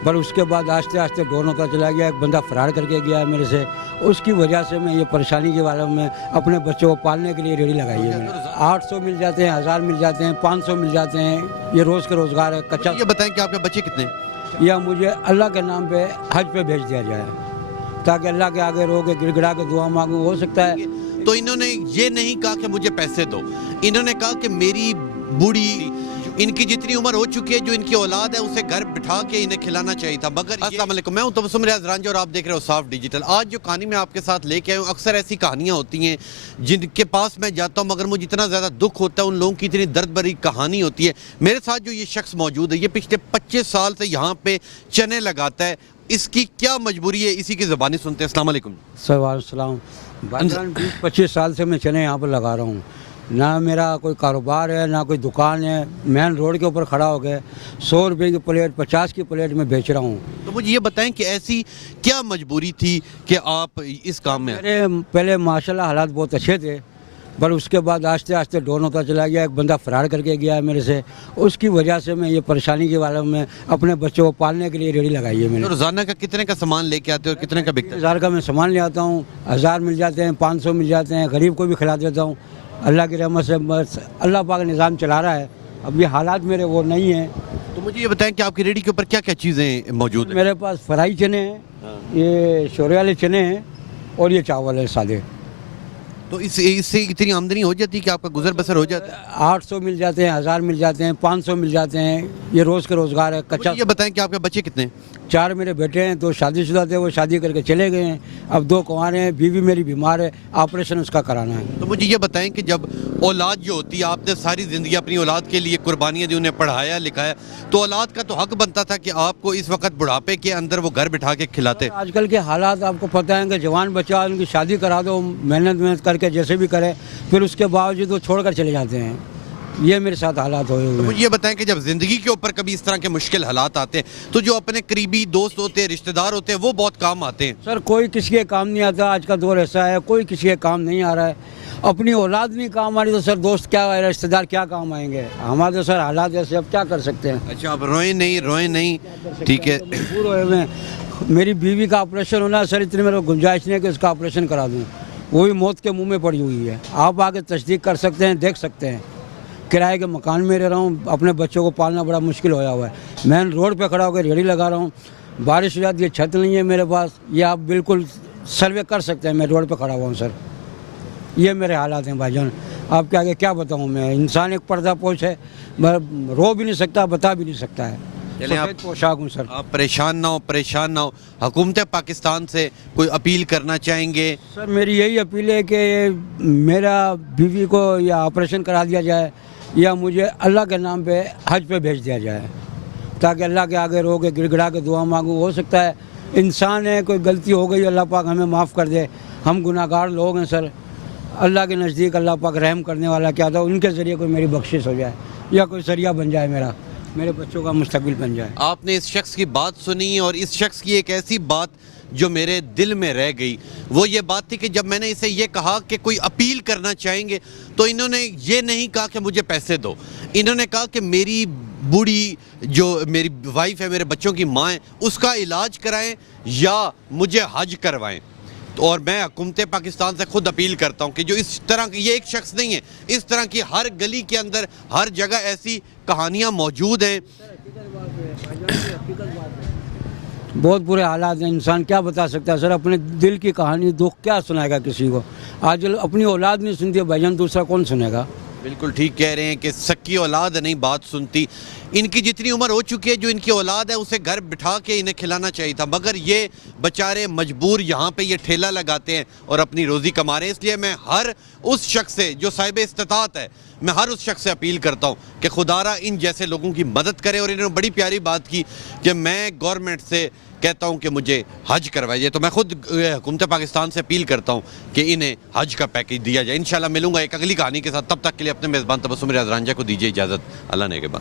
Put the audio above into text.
پر اس کے بعد آہستہ آہستہ ڈون ہوتا چلا گیا. ایک بندہ فرار کر کے گیا ہے میرے سے. اس کی وجہ سے میں یہ پریشانی کے عالم میں اپنے بچوں کو پالنے کے لیے ریڑھی لگائی ہے. 800 مل جاتے ہیں, 1000 مل جاتے ہیں, 500 مل جاتے ہیں. یہ روز کا روزگار ہے. کچا یہ بتائیں کہ آپ کے بچے کتنے ہیں؟ یا مجھے اللہ کے نام پہ حج پہ بھیج دیا جائے تاکہ اللہ کے آگے رو کے گڑ گڑا کے دعا مانگوں. ہو سکتا ہے تو انہوں نے یہ نہیں کہا کہ مجھے پیسے دو, انہوں نے کہا کہ میری بوڑھی, ان کی جتنی عمر ہو چکی ہے, جو ان کی اولاد ہے اسے گھر بٹھا کے انہیں کھلانا چاہیے تھا. مگر السلام علیکم, میں ہوں تبسم ریاض رانجھا اور آپ دیکھ رہے ہو صاف ڈیجیٹل. آج جو کہانی میں آپ کے ساتھ لے کے آیا ہوں, اکثر ایسی کہانیاں ہوتی ہیں جن کے پاس میں جاتا ہوں مگر مجھے اتنا زیادہ دکھ ہوتا ہے, ان لوگوں کی اتنی درد بھری کہانی ہوتی ہے. میرے ساتھ جو یہ شخص موجود ہے, یہ پچھلے 25 سال سے یہاں پہ چنے لگاتا ہے. اس کی کیا مجبوری ہے, اسی کی زبانی سنتے ہیں. السلام علیکم. السلام. 20-25 سال سے میں چنے یہاں پر لگا رہا ہوں. نہ میرا کوئی کاروبار ہے, نہ کوئی دکان ہے. مین روڈ کے اوپر کھڑا ہو گئے 100 روپے کی پلیٹ, 50 کی پلیٹ میں بیچ رہا ہوں. تو مجھے یہ بتائیں کہ ایسی کیا مجبوری تھی کہ آپ اس کام میں؟ میرے پہلے ماشاءاللہ حالات بہت اچھے تھے, پر اس کے بعد آہستہ آہستہ ڈون ہوتا چلا گیا. ایک بندہ فرار کر کے گیا ہے میرے سے. اس کی وجہ سے میں یہ پریشانی کے عالم میں اپنے بچوں کو پالنے کے لیے ریڑھی لگائی ہے میں نے. روزانہ کا کتنے کا سامان لے کے آتے ہو اور کتنے کا بکتا ہے؟ 1000 کا میں سامان لے آتا ہوں, 1000 مل جاتے ہیں, 500 مل جاتے ہیں. غریب کو بھی کھلا دیتا ہوں. اللہ کی رحمت سے بس اللہ پاک نظام چلا رہا ہے. اب یہ حالات میرے وہ نہیں ہیں. تو مجھے یہ بتائیں کہ آپ کی ریڑھی کے اوپر کیا کیا چیزیں موجود ہیں؟ میرے پاس فرائی چنے ہیں, یہ شورے والے چنے ہیں, اور یہ چاول ہے سادے. تو اس سے اتنی آمدنی ہو جاتی ہے کہ آپ کا گزر بسر ہو جاتا ہے؟ 800 مل جاتے ہیں, 1000 مل جاتے ہیں, 500 مل جاتے ہیں. یہ روز کا روزگار ہے. کچا. مجھے یہ بتائیں کہ آپ کے بچے کتنے ہیں؟ 4 میرے بیٹے ہیں, 2 شادی شدہ تھے, وہ شادی کر کے چلے گئے ہیں. اب 2 کنوارے ہیں. بیوی میری بیمار ہے, آپریشن اس کا کرانا ہے. تو مجھے یہ بتائیں کہ جب اولاد جو ہوتی ہے, آپ نے ساری زندگی اپنی اولاد کے لیے قربانیاں دی, انہیں پڑھایا لکھایا, تو اولاد کا تو حق بنتا تھا کہ آپ کو اس وقت بڑھاپے کے اندر وہ گھر بٹھا کے کھلاتے. آج کل کے حالات آپ کو پتہ ہیں کہ جوان بچہ ان کی شادی کرا دو, محنت کر کے جیسے بھی کرے, پھر اس کے باوجود وہ چھوڑ کر چلے جاتے ہیں. یہ میرے ساتھ حالات ہوئے ہوئے ہیں. مجھے یہ بتائیں کہ جب زندگی کے اوپر کبھی اس طرح کے مشکل حالات آتے ہیں تو جو اپنے قریبی دوست ہوتے ہیں, رشتہ دار ہوتے ہیں, وہ بہت کام آتے ہیں. سر کوئی کسی کے کام نہیں آتا. آج کا دور ایسا ہے, کوئی کسی کے کام نہیں آ رہا ہے. اپنی اولاد نہیں کام آ رہی تو سر دوست کیا, رشتہ دار کیا کام آئیں گے. ہمارے تو سر حالات ایسے, اب کیا کر سکتے ہیں. اچھا, آپ روئیں نہیں, ٹھیک ہے. مجبور ہوئے ہوئے ہیں. میری بیوی کا آپریشن ہونا ہے سر, اتنی میرے کو گنجائش نہیں ہے کہ اس کا آپریشن کرا دوں. وہ بھی موت کے منہ میں پڑی ہوئی ہے. آپ آگے تصدیق کر سکتے ہیں, دیکھ سکتے ہیں. کرائے کے مکان میں رہ رہا ہوں. اپنے بچوں کو پالنا بڑا مشکل ہویا ہوا ہے. مین روڈ پہ کھڑا ہو کے ریڑھی لگا رہا ہوں. بارش ہو جاتی ہے, چھت نہیں ہے میرے پاس. یہ آپ بالکل سروے کر سکتے ہیں. میں روڈ پہ کھڑا ہوا ہوں سر. یہ میرے حالات ہیں بھائی جان. آپ کے آگے کیا بتاؤں میں. انسان ایک پردہ پوش ہے, میں رو بھی نہیں سکتا, بتا بھی نہیں سکتا ہے. سفید پوشاک ہوں سر. آپ پریشان نہ ہو. حکومت پاکستان سے کوئی اپیل کرنا چاہیں گے؟ سر میری یہی اپیل ہے کہ میرا بیوی کو یا آپریشن کرا دیا جائے, یا مجھے اللہ کے نام پہ حج پہ بھیج دیا جائے تاکہ اللہ کے آگے رو کے گڑ گڑا کے دعا مانگوں. ہو سکتا ہے انسان ہے, کوئی غلطی ہو گئی, اللہ پاک ہمیں معاف کر دے. ہم گناہ گار لوگ ہیں سر. اللہ کے نزدیک اللہ پاک رحم کرنے والا کیا تھا, ان کے ذریعے کوئی میری بخشش ہو جائے, یا کوئی ذریعہ بن جائے, میرے بچوں کا مستقبل بن جائے. آپ نے اس شخص کی بات سنی, اور اس شخص کی ایک ایسی بات جو میرے دل میں رہ گئی. وہ یہ بات تھی کہ جب میں نے اسے یہ کہا کہ کوئی اپیل کرنا چاہیں گے, تو انہوں نے یہ نہیں کہا کہ مجھے پیسے دو. انہوں نے کہا کہ میری بوڑھی جو میری وائف ہے, میرے بچوں کی ماں ہے, اس کا علاج کرائیں یا مجھے حج کروائیں. اور میں حکومت پاکستان سے خود اپیل کرتا ہوں کہ جو اس طرح کی, یہ ایک شخص نہیں ہے, اس طرح کی ہر گلی کے اندر, ہر جگہ ایسی کہانیاں موجود ہیں. بہت برے حالات ہیں. انسان کیا بتا سکتا ہے سر, اپنے دل کی کہانی دکھ کیا سنائے گا کسی کو. آج اپنی اولاد نہیں سنتی ہے بھائی جان, دوسرا کون سنے گا. بالکل ٹھیک کہہ رہے ہیں کہ سکی اولاد نہیں بات سنتی. ان کی جتنی عمر ہو چکی ہے, جو ان کی اولاد ہے اسے گھر بٹھا کے انہیں کھلانا چاہیے تھا, مگر یہ بیچارے مجبور یہاں پہ یہ ٹھیلا لگاتے ہیں اور اپنی روزی کما رہے ہیں. اس لیے میں ہر اس شخص سے جو صاحب استطاعت ہے, میں ہر اس شخص سے اپیل کرتا ہوں کہ خدارہ ان جیسے لوگوں کی مدد کرے. اور انہوں نے بڑی پیاری بات کی کہ میں گورنمنٹ سے کہتا ہوں کہ مجھے حج کروائیے. تو میں خود حکومت پاکستان سے اپیل کرتا ہوں کہ انہیں حج کا پیکیج دیا جائے. انشاءاللہ ملوں گا ایک اگلی کہانی کے ساتھ. تب تک کے لیے اپنے میزبان تبسم ریاض رانجھا کو دیجیے اجازت. اللہ نے کے بعد.